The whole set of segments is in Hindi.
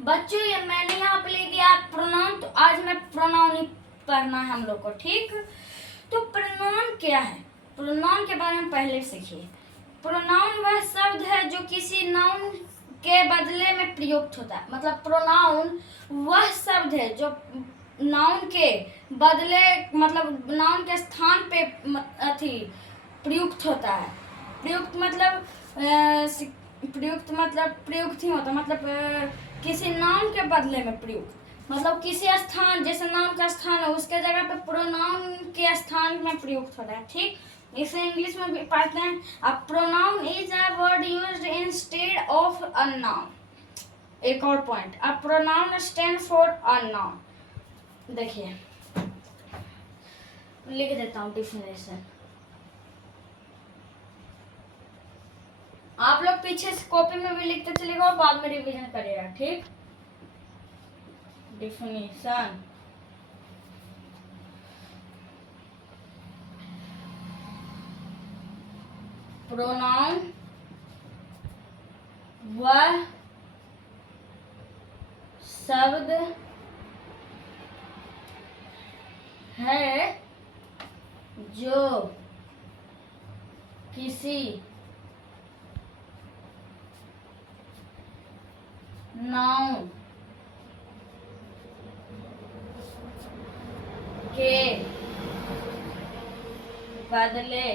बच्चों ये मैंने यहाँ पे ले दिया प्रोनाउन, तो आज मैं प्रोनाउन ही पढ़ना है हम लोग को, ठीक। तो प्रोनाउन क्या है, प्रोनाउन के बारे में पहले सीखिए। प्रोनाउन वह शब्द है जो किसी नाउन के बदले में प्रयुक्त होता है। मतलब प्रोनाउन वह शब्द है जो नाउन के बदले, मतलब नाउन के स्थान पे प्रयुक्त होता है। प्रयुक्त मतलब प्रयुक्त ही होता है, मतलब किसी नाउन के बदले में प्रयुक्त, मतलब किसी स्थान, जैसे नाउन का स्थान है उसके जगह पे प्रोनाउन के स्थान में प्रयुक्त होता है, ठीक। इसे इंग्लिश में भी पढ़ते हैं। A pronoun is a word used instead of a noun. एक और point, a pronoun stand for a noun. देखिए लिख देता हूँ डिफिनेशन, आप लोग पीछे से कॉपी में भी लिखते चलेगा और बाद में रिवीजन करिएगा, ठीक। डिफिनेशन, प्रोनाउन वह शब्द है जो किसी नाउन के बदले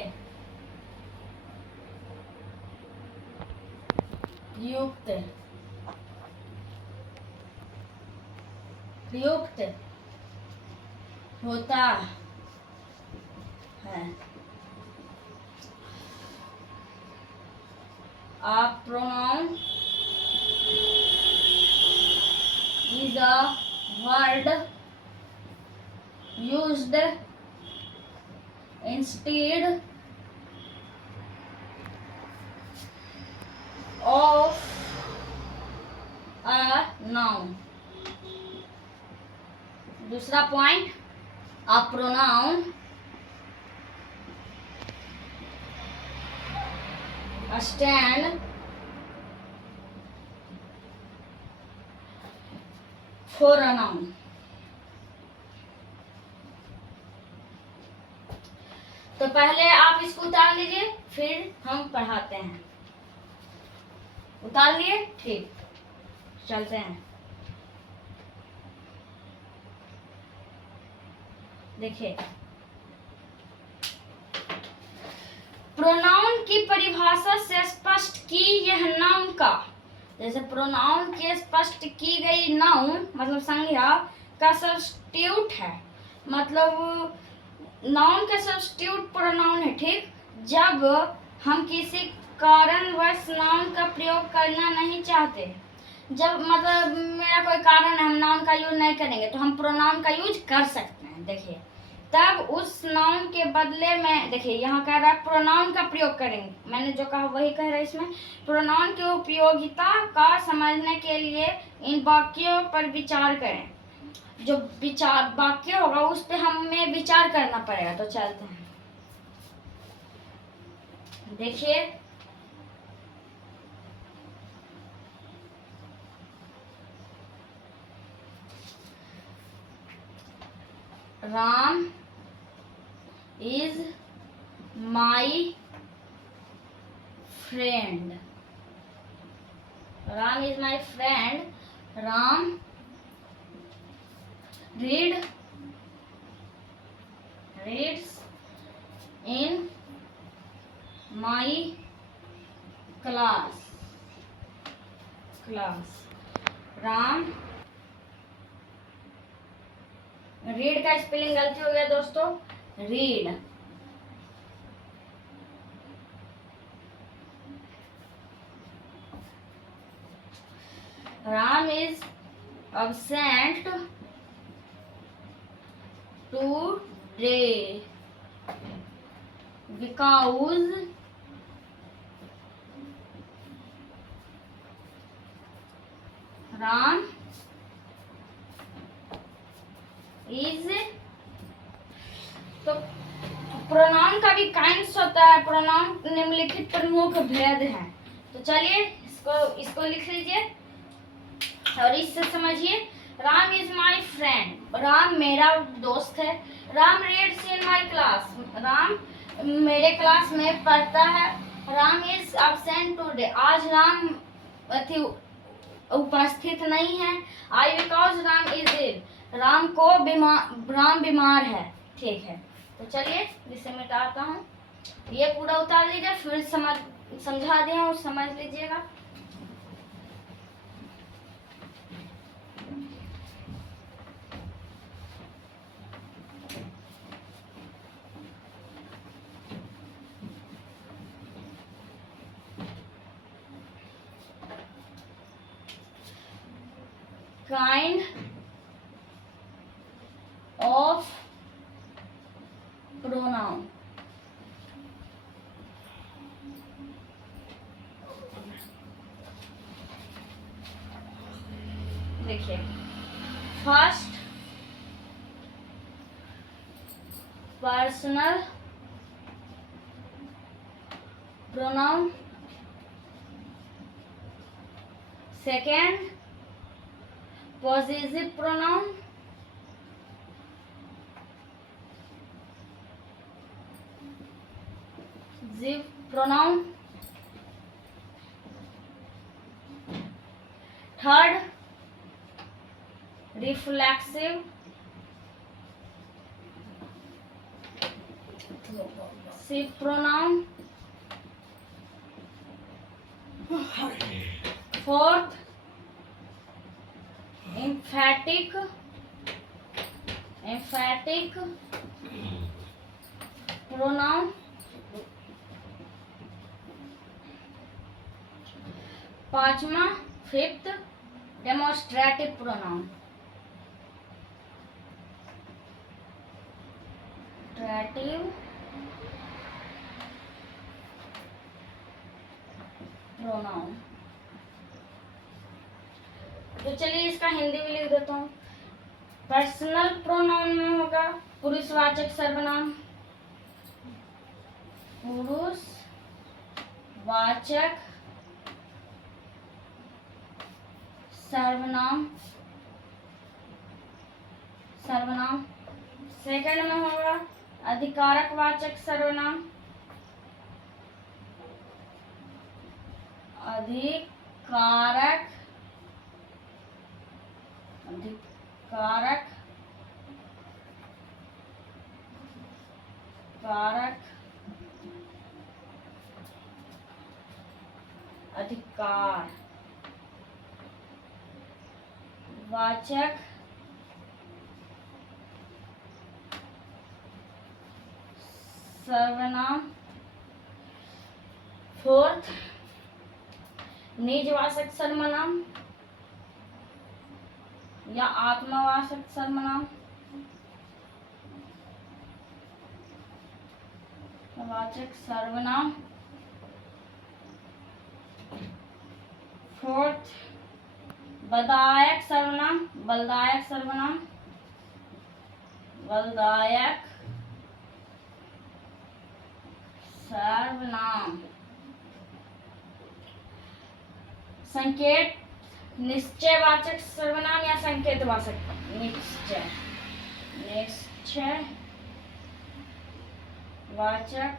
प्रयुक्त होता है। A pronoun is a word used instead of a noun। दूसरा point, a pronoun stand for a noun। तो पहले आप इसको उतार लीजिए, फिर हम पढ़ाते हैं। उतार लिए, ठीक, चलते हैं। देखिए प्रोनाउन की परिभाषा से स्पष्ट की यह नाउन का, जैसे प्रोनाउन के स्पष्ट की गई नाउन मतलब संज्ञा का सब्स्टिट्यूट है। मतलब नाउन का सब्स्टिट्यूट प्रोनाउन है, ठीक। जब हम किसी कारणवश नाउन का प्रयोग करना नहीं चाहते, जब मतलब मेरा कोई कारण है, हम नाउन का यूज नहीं करेंगे तो हम प्रोनाउन का यूज कर सकते हैं। देखिए तब उस नाउन के बदले में, देखिए यहाँ कह रहा है प्रोनाउन का प्रयोग करेंगे, मैंने जो कहा वही कह रहा है इसमें। प्रोनाउन की उपयोगिता का समझने के लिए इन वाक्यों पर विचार करें। जो विचार वाक्य होगा उस पे हमें विचार करना पड़ेगा। तो चलते हैं, देखिए Ram is my friend। Ram is my friend। Ram reads in my class। Ram, read का स्पेलिंग गलती हो गया दोस्तों, read. Ram is absent today because Ram is, तो प्रोनाउन का भी काइंड्स होता है। प्रोनाउन निम्नलिखित प्रमुख भेद हैं। तो चलिए इसको लिख लीजिए। और इससे समझिए, Ram is my friend, Ram मेरा दोस्त है। Ram reads in my class, Ram मेरे क्लास में पढ़ता है। राम इज absent टुडे, आज राम अति उपस्थित नहीं है। I because Ram is ill, Ram बीमार है। ठीक है, तो चलिए इसे मिटाता हूँ। ये पूरा उतार लीजिए, फिर समझा दिया हूँ, समझ लीजिएगा। Kind of pronoun, देखिए, first personal pronoun, second possessive pronoun, ziv pronoun, third reflexive siv pronoun, fourth emphatic pronoun, पांचवा फिफ्थ डेमोस्ट्रेटिव प्रोनाउन, प्रोनाउन। तो चलिए इसका हिंदी भी लिख देता हूँ। पर्सनल प्रोनाउन में होगा पुरुषवाचक सर्वनाम, पुरुषवाचक सर्वनाम। सेकंड में होगा अधिकारक वाचक सर्वनाम, अधिकारक अधिकार वाचक सर्वनाम। फोर्थ निजवाचक सर्वनाम या आत्मवाचक सर्वनाम, वाचक सर्वनाम। फोर्थ बलदायक सर्वनाम, बलदायक सर्वनाम। संकेत निश्चयवाचक सर्वनाम या संकेतवाचक, निश्चयवाचक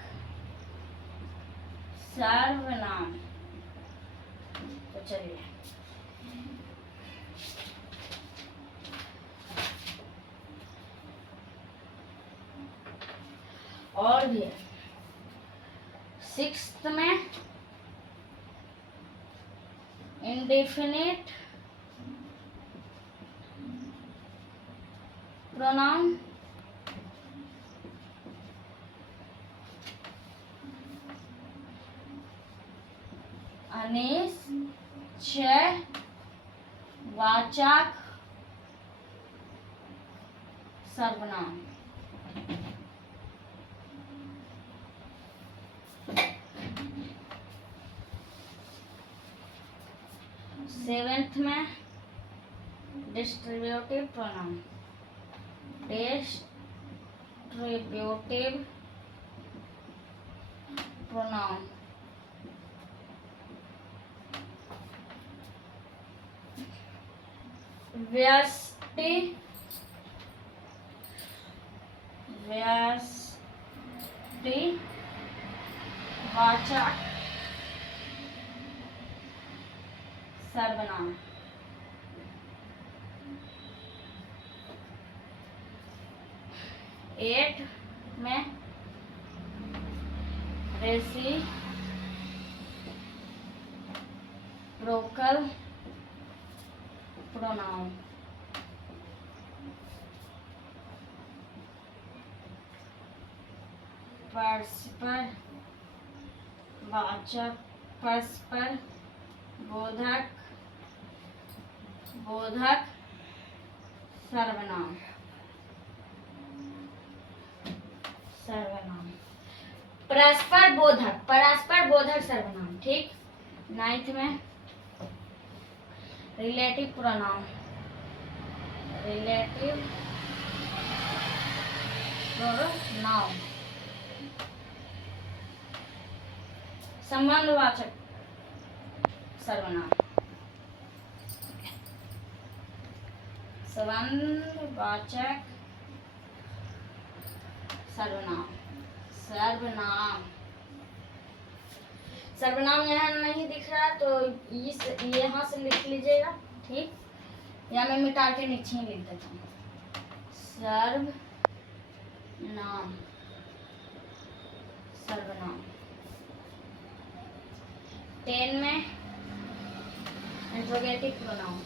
सर्वनाम। तो चलिए और भी सिक्स्थ में indefinite pronoun, अनिश्चयवाचक सर्वनाम। सेवेंथ में डिस्ट्रीब्यूटिव प्रोनाउन, व्यष्टि वाचक सर्वनाम। 8 में रेसिप्रोकल प्रोनाउन। परस्पर वाचक, परस्पर बोधक सर्वनाम। परस्पर बोधक सर्वनाम। ठीक। 9th में रिलेटिव प्रोनाउन। संबंधवाचक सर्वनाम। संबंधवाचक सर्वनाम यहाँ नहीं दिख रहा तो इस यहाँ से लिख लीजिएगा। ठीक। या मैं मिटा के नीचे ही लिख देता हूँ। सर्वनाम। 10 में इंट्रोगेटिव प्रोनाउन।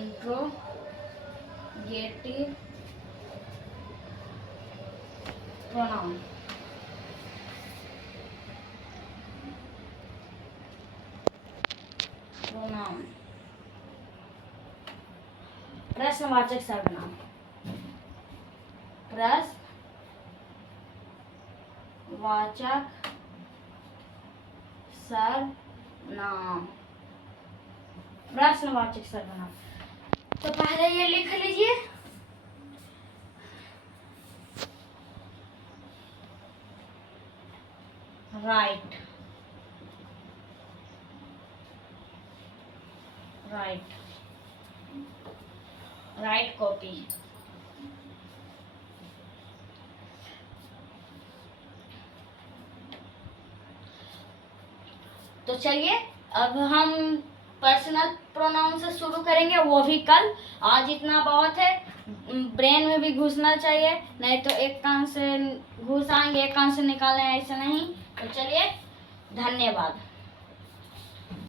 Interrogative pronoun. प्रश्नवाचक सर्वनाम। प्रश्नवाचक सर्वनाम। तो पहले ये लिख लीजिए। Right copy. तो चलिए अब हम पर्सनल प्रोनाउन से शुरू करेंगे, वो भी कल। आज इतना बहुत है। ब्रेन में भी घुसना चाहिए, नहीं तो एक कान से घुस आएंगे एक कान से निकालें, ऐसा नहीं। तो चलिए, धन्यवाद।